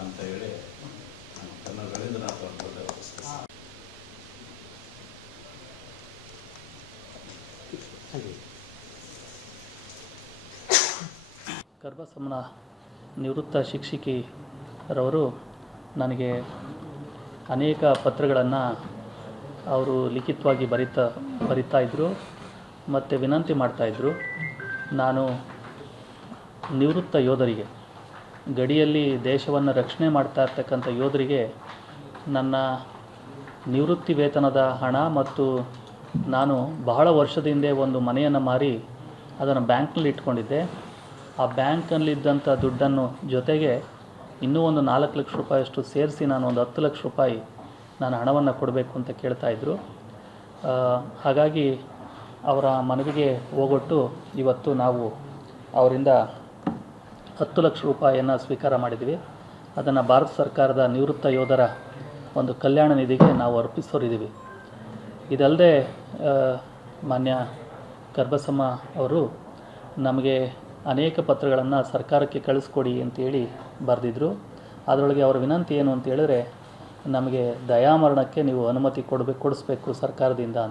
ಅಂತ ಹೇಳಿ ಕನ್ನಡ ರವೀಂದ್ರನಾಥ್ ಅವರು ಕರ್ಬಸಮ್ಮನ ನಿವೃತ್ತ ಶಿಕ್ಷಕಿರವರು ನನಗೆ ಅನೇಕ ಪತ್ರಗಳನ್ನು ಅವರು ಲಿಖಿತವಾಗಿ ಬರಿತಾ ಇದ್ದರು ಮತ್ತು ವಿನಂತಿ ಮಾಡ್ತಾಯಿದ್ರು. ನಾನು ನಿವೃತ್ತ ಯೋಧರಿಗೆ, ಗಡಿಯಲ್ಲಿ ದೇಶವನ್ನು ರಕ್ಷಣೆ ಮಾಡ್ತಾ ಇರ್ತಕ್ಕಂಥ ಯೋಧರಿಗೆ ನನ್ನ ನಿವೃತ್ತಿ ವೇತನದ ಹಣ ಮತ್ತು ನಾನು ಬಹಳ ವರ್ಷದ ಹಿಂದೆ ಒಂದು ಮನೆಯನ್ನು ಮಾರಿ ಅದನ್ನು ಬ್ಯಾಂಕ್ನಲ್ಲಿ ಇಟ್ಕೊಂಡಿದ್ದೆ. ಆ ಬ್ಯಾಂಕಲ್ಲಿದ್ದಂಥ ದುಡ್ಡನ್ನು ಜೊತೆಗೆ ಇನ್ನೂ ಒಂದು 4 ಲಕ್ಷ ರೂಪಾಯಿಯಷ್ಟು ಸೇರಿಸಿ ನಾನು ಒಂದು 10 ಲಕ್ಷ ರೂಪಾಯಿ ನಾನು ಹಣವನ್ನು ಕೊಡಬೇಕು ಅಂತ ಕೇಳ್ತಾಯಿದ್ರು. ಹಾಗಾಗಿ ಅವರ ಮನವಿಗೆ ಹೋಗೊಟ್ಟು ಇವತ್ತು ನಾವು ಅವರಿಂದ 10 ಲಕ್ಷ ರೂಪಾಯಿಯನ್ನು ಸ್ವೀಕಾರ ಮಾಡಿದ್ವಿ. ಅದನ್ನು ಭಾರತ ಸರ್ಕಾರದ ನಿವೃತ್ತ ಯೋಧರ ಒಂದು ಕಲ್ಯಾಣ ನಿಧಿಗೆ ನಾವು ಅರ್ಪಿಸೋರಿದ್ದೀವಿ. ಇದಲ್ಲದೆ ಮಾನ್ಯ ಕರ್ಬಸಮ್ಮ ಅವರು ನಮಗೆ ಅನೇಕ ಪತ್ರಗಳನ್ನು ಸರ್ಕಾರಕ್ಕೆ ಕಳಿಸ್ಕೊಡಿ ಅಂತೇಳಿ ಬರೆದಿದ್ದರು. ಅದರೊಳಗೆ ಅವರ ವಿನಂತಿ ಏನು ಅಂತ ಹೇಳಿದ್ರೆ, ನಮಗೆ ದಯಾಮರಣಕ್ಕೆ ನೀವು ಅನುಮತಿ ಕೊಡಿಸ್ಬೇಕು ಸರ್ಕಾರದಿಂದ.